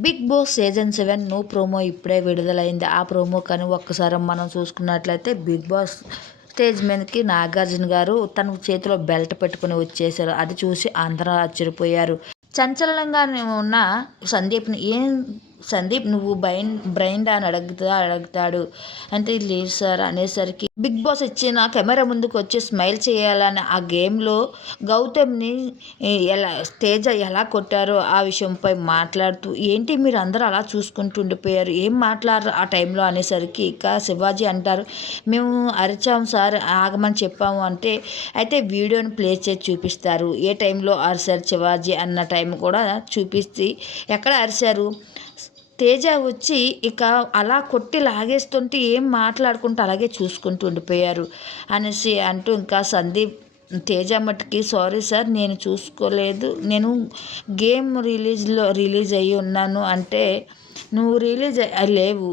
Big Boss season 7 new promo ఇప్పుడే విడుదలైంది. ఆ ప్రోమో కానీ ఒక్కసారి మనం చూసుకున్నట్లయితే బిగ్ బాస్ స్టేజ్ మీదకి నాగార్జున గారు తన చేతిలో బెల్ట్ పెట్టుకుని వచ్చేసారు. అది చూసి అందరూ ఆశ్చర్యపోయారు. చంచలంగా ఉన్న సందీప్ని సందీప్ నువ్వు బ్రైండ్ అని అడుగుతాడు. అంటే లేదు సార్ అనేసరికి బిగ్ బాస్ ఇచ్చిన కెమెరా ముందుకు వచ్చి స్మైల్ చేయాలని ఆ గేమ్లో గౌతమ్ని తేజ ఎలా కొట్టారో ఆ విషయంపై మాట్లాడుతూ ఏంటి మీరు అందరూ అలా చూసుకుంటూ ఉండిపోయారు, ఏం మాట్లాడరు ఆ టైంలో అనేసరికి ఇక శివాజీ అంటారు, మేము అరిచాము సార్ ఆగమని చెప్పాము అంటే అయితే వీడియోని ప్లే చేసి చూపిస్తారు. ఏ టైంలో అరిశారు శివాజీ అన్న టైం కూడా చూపిస్తే ఎక్కడ అరిశారు. తేజ వచ్చి ఇక అలా కొట్టి లాగేస్తుంటే ఏం మాట్లాడుకుంటూ అలాగే చూసుకుంటూ ఉండిపోయారు అనేసి అంటూ ఇంకా సందీప్ తేజ మట్టుకి సారీ సార్ నేను చూసుకోలేదు, నేను గేమ్ రిలీజ్ అయ్యి ఉన్నాను అంటే నువ్వు లేవు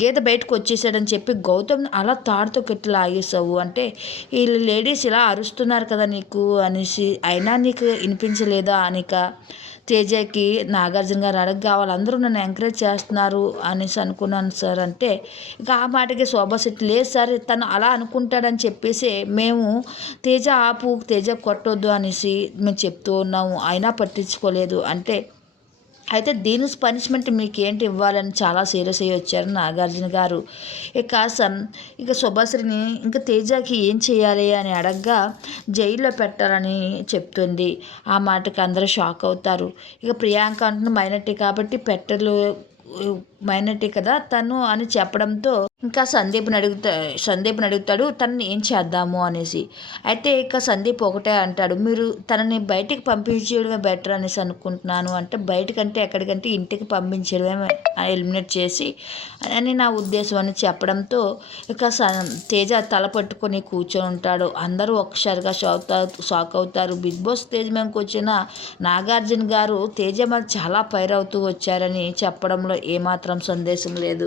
గీత బయటకు వచ్చేసాడని చెప్పి గౌతమ్ అలా తాడుతో కట్టి లాగేసావు అంటే వీళ్ళు లేడీస్ ఇలా అరుస్తున్నారు కదా నీకు అనేసి అయినా నీకు వినిపించలేదా అనిక తేజకి నాగార్జున గారు అడగగా వాళ్ళందరూ నన్ను ఎంకరేజ్ చేస్తున్నారు అనేసి అనుకున్నాను సార్ అంటే ఇక ఆ మాటకి శోభా శెట్టి లేదు సార్ తను అలా అనుకుంటాడని చెప్పేసి మేము తేజ ఆపు తేజ కొట్టొద్దు అనేసి మేము చెప్తూ ఉన్నాము అయినా పట్టించుకోలేదు అంటే అయితే దీని పనిష్మెంట్ మీకు ఏంటి ఇవ్వాలని చాలా సీరియస్ అయ్యి వచ్చారు నాగార్జున గారు. ఇక శుభశ్రీని ఇంకా తేజకి ఏం చేయాలి అని అడగగా జైల్లో పెట్టాలని చెప్తుంది. ఆ మాటకి అందరూ షాక్ అవుతారు. ఇక ప్రియాంక అంటున్న మైనారిటీ కాబట్టి మైనారిటీ కదా తను అని చెప్పడంతో ఇంకా సందీప్ని అడుగుతాడు తనని ఏం చేద్దాము అనేసి. అయితే ఇక సందీప్ ఒకటే అంటాడు, మీరు తనని బయటికి పంపించేయడమే బెటర్ అనేసి అనుకుంటున్నాను అంటే బయటకంటే ఎక్కడికంటే ఇంటికి పంపించడమే ఎలిమినేట్ చేసి అని నా ఉద్దేశం అని చెప్పడంతో ఇక తేజ తల పట్టుకొని కూర్చొని ఉంటాడు. అందరూ ఒక్కసారిగా షాక్ అవుతారు. బిగ్ బాస్ స్టేజ్ మీదకి వచ్చిన నాగార్జున గారు తేజ మీద చాలా ఫైర్ అవుతూ వచ్చారని చెప్పడంలో ఏమాత్రం సందేశం లేదు.